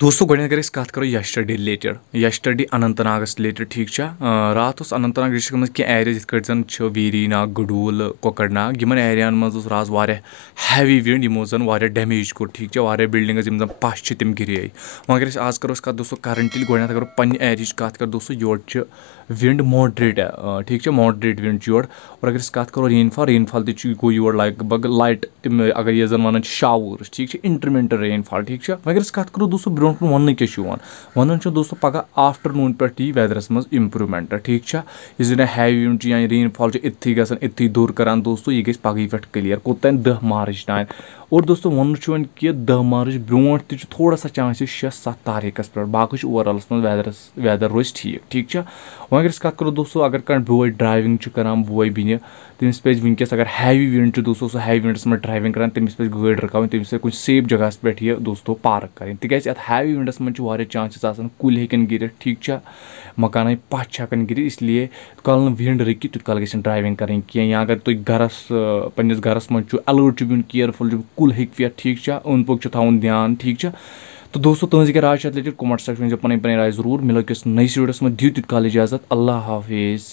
दोस्तों गोडनेथ अगर कत करो यस्टरडे रिलेटेड अनंतनागस रिलेटेड ठीक रात अनंतनाग डिस्ट्रिक्ट मज क्या एरिया जित जन वीरी नाग गुडूल कोकड़नाग इन एरियान मज राज हैवी विंड यमो जन डैमेज कोर ठीक बिल्डिंग्स यम जन पश तम गिरे वह अगर आज करो कत दोस्तों करंटली गोडनेथ अगर पन्ने एरिया कत कर दोस्तों योर विंड मॉडरेट ठीक मॉडरेट विंड योर और अगर कत करो रेनफॉल गो योर लगभग लाइट तम अगर ये जन वन शावर्स ठीक इंटरमिटेंट रेनफॉल ठीक अगर कत करो दोस्तों ब्रो वन क्या वन दोस्तों पगह आफ्टरनून पे वेदरस मज इम्प्रूवमेंट ठीक इस हैवी विंड या रेनफॉल इतनी गसान इतनी दूर करान दोस्तों यह गई पगह पे क्लियर कोतान 10 मार्च तान और दोस्तों वन कि 10 मार्च ब्रो थोड़ा सा चांसेस 6-7 तारीखस पे बाकी ओवरऑलस मज वेदर रोज ठीक वह अगर कत करो दोस्तों अगर कह बोई ड्राइविंग करान बोई बिन तमिस पे वनकस अगर हैवी विंड दोस्तों सो हैवी विंडस में ड्राइविंग करान तमिस पे गाड़ी रकान तमिस पे कुछ सेफ जगह पे यह दोस्तों पार्क करें तिक हैवी विंडस में चांसेस आसान कुल हेकन गिर ठीक मकान पश हेकन गिर इसलिए कल विंड रकी तुत कल गई ड्राइविंग करें या अगर तुम गरस पन्निस गरस मज अलर्ट बिन केयरफुल कुल हे पे ठीक अंद पक थवन ध्यान ठीक तो दोस्तों तुज क्या राय रिलेटेड कमेंट सेक्शन में पन राय जरूर मिलो किस नई वीडियोस में दियो तित काल इजाजत अल्लाह हाफिज।